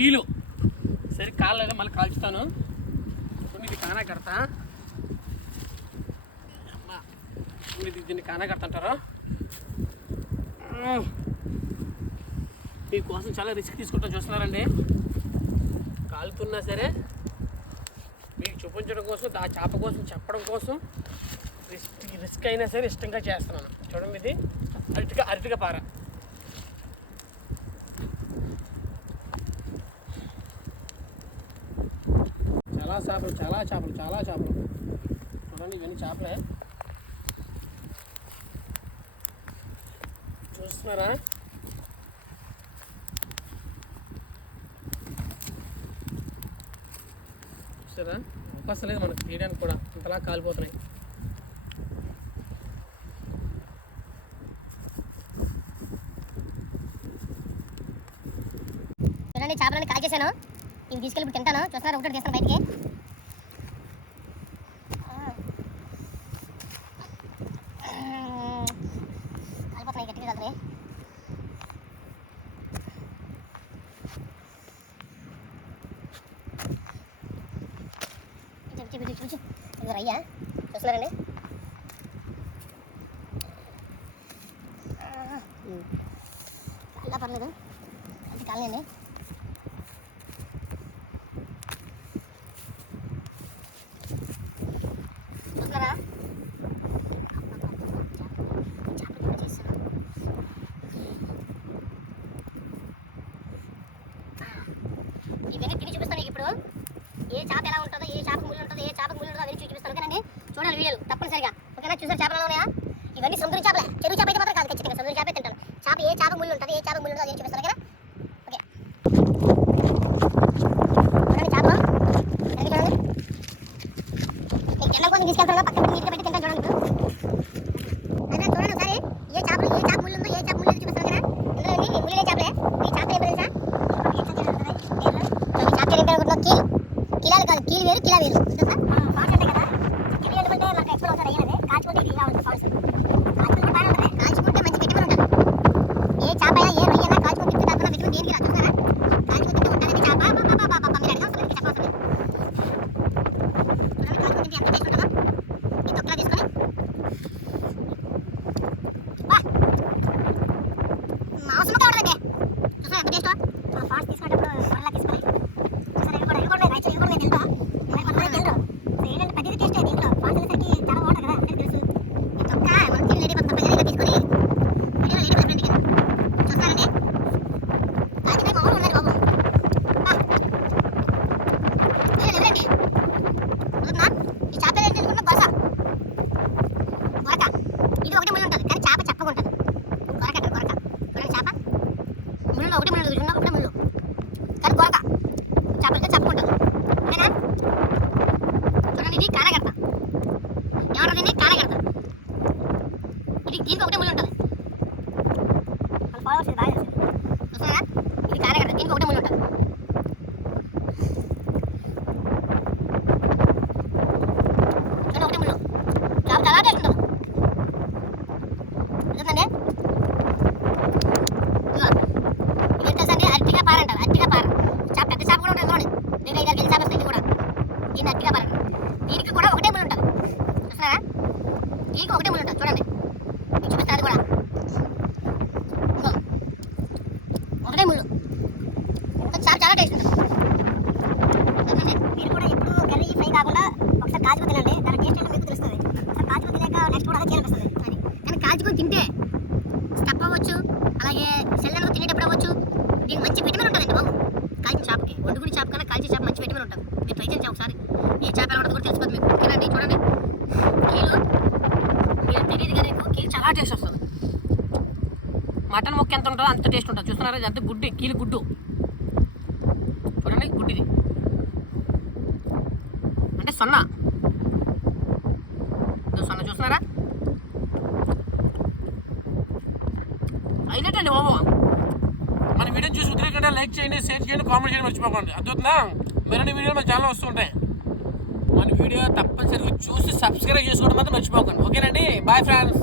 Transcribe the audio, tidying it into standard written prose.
కీలు సరే కాలేదు మళ్ళీ కాల్చుతాను. ఇది కానా కడతా దీన్ని కానా కడతాంటారు. మీకోసం చాలా రిస్క్ తీసుకుంటాం చూస్తున్నారండి. కాలుతున్నా సరే మీకు చూపించడం కోసం ఆ చేప కోసం చెప్పడం కోసం రిస్క్ అయినా సరే ఇష్టంగా చేస్తున్నాను. చూడండి ఇది అరటిగా పార. చాలా చేపలు చూడండి ఇవన్నీ చేపలే చూస్తున్నారా. చూస్తారా అవకాశం లేదు మనకు తీయడానికి కూడా అంతలా కాలిపోతున్నాయి. చూడండి చేపలని కాల్ చేశాను. ఇవి తీసుకెళ్ళి తింటాను. చూస్తున్నారు ఒకటి తీస్తాను బయటికి. కాలిపోతున్నాయి గట్టిగా కాలుతున్నాయి. చూసి ఇది రయ్యా చూస్తున్నారండి. కాళ్ళ పర్లేదు అది కాలండి. చూస్తున్నారా ఇవన్నీ తిని చూపిస్తాను మీకు ఇప్పుడు. ఏ చేప ఎలా ఉంటుందో, ఏ చేపకు ముళ్ళు ఉంటుందో, ఏ చేపకు ముళ్ళు ఉంటుందో అవన్నీ చూపిస్తాను. ఓకేనండి చూడాలి వీడియోలు తప్పనిసరిగా. ఓకేనా చూసారు చేపలు ఉన్నాయా? ఇవన్నీ సముద్రం చేపలే. చెరువు చేప అయితే మాత్రం కాదు, ఖచ్చితంగా సముద్రం చేపే తింటాను. చేప ఏ చేప ముళ్ళు ఉంటుంది, ఏ చేప ముళ్ళు ఉంటుందో అదే చూపిస్తాను. ఓకేనా ఓకే చూడండి చేపలు చూడండి. మీకు ఎండ కోసం తీసుకెళ్తాను పక్కన పెట్టి నీట్గా పెట్టి తింటాను. చూడండి అదే చూడండి ఒకసారి ఏ చేప ముళ్ళు ఉందో, ఏ చేప ముళ్ళు చూపిస్తాను. ఓకేనా ఇందులో ముళ్ళే చేపలే. ఈ చేప ఏం తెలుసా? కిలాలు కాదు, కీలు వేరు కిలా వేరు. ఫాల్స్ ఉంటాయి కదా, కిలి ఎందుకంటే మనకు ఎక్స్ప్లోర్ అవుతారు. అయ్యేది కాల్చుకుంటే ఇది ఇలా ఉంటుంది. ఫాల్స్ కాల్చుకుంటే బాగా ఉంటుంది. కాల్చుకుంటే మంచి విటమిన్ ఉంటుంది. ఏ చేప అయినా ఏ రొయ్య అయినా కాల్చుకుంటే తింటే దాంట్లో విటమిన్ దేనికి రా చూస్తారా. కాల్చుకుంటే ఉంటుంది చేప మీరు అడిగిన అవసరం చెప్పవసరం. కాల్చుకుంటే ఎంత టేస్ట్ ఉంటుందో ఈ తొక్కలో తీసుకొని మాంసం ఉంటుందండి. చూస్తారా ఎంత టేస్ట్. ఫాల్స్ తీసుకునేటప్పుడు మళ్ళీ తీసుకొని దీనికి ఒకటే ముళ్ళు ఉంటుంది. చూస్తారా ఇది కారగడ్డ. దీనికి ఒకటే ముళ్ళు ఉంటుంది. ఒకటే ముళ్ళు చాలా చాలా టేస్ట్ ఉంటుంది. చూడండి ఇది తెలుసా అండి? అరటిగా పార అంటారు. అరటిగా పార చేప పెద్ద చేప కూడా ఉంటుంది. చూడండి నేను 5 కేజీ చేప వస్తుంది. ఇది కూడా దీన్ని అరటిగా పార. దీనికి కూడా ఒకటే ముళ్ళు ఉంటుంది. చూస్తారా దీనికి ఒకటే ముళ్ళు ఉంటుంది. చూడండి చూపిస్తాను కూడా ఒకటే ముళ్ళు. చాలా చాలా టేస్ట్ ఉంటుంది. మీరు కూడా ఎప్పుడు కర్రీ ఫ్రై కాకుండా ఒకసారి కాజుకు తినండి. దాని టేస్ట్ ఏంటో మీకు తెలుస్తుంది. ఒకసారి కాజుకు తినాక నెక్స్ట్ కూడా అదే చేయాలనిపిస్తుంది అని. కానీ కాజుకు తింటే స్టప్ అవ్వచ్చు, అలాగే సెల్లెన్లో తినేటప్పుడు అవ్వచ్చు. దీనికి మంచి విటమిన్ ఉంటుందండి బాబు. కాల్చిన చేపకి ఒడ్డుగుడి చేప కన్నా కాల్చిన చేప మంచి విటమిన్ ఉంటుంది. మీరు ట్రై చేయండి ఒకసారి. ఏ చేప ఎలా ఉంటుందో కూడా తెలిసిపోతుంది మీకు. ఓకేనండి చూడండి కీలు మీరు తెలియదు కానీ కీలు చాలా టేస్ట్ వస్తుంది. మటన్ ముక్క ఎంత ఉంటుందో అంత టేస్ట్ ఉంటుంది. చూస్తున్నారా ఇది అంతా గుడ్డు, కీలు గుడ్డు. చూడండి గుడ్డిది అంటే సొన్న చూస్తున్నారా. అయినట్టండి బాబు. మన వీడియో చూసి ఉద్రేకంటే లైక్ చేయండి, షేర్ చేయండి, కామెంట్ చేయండి మర్చిపోకండి. అర్థవుతుందా? మరిన్ని వీడియోలు మన ఛానల్ వస్తుంటాయి. మన వీడియో తప్పనిసరిగా చూసి సబ్స్క్రైబ్ చేసుకోవడం మాత్రం మర్చిపోకండి. ఓకేనండి బాయ్ ఫ్రెండ్స్.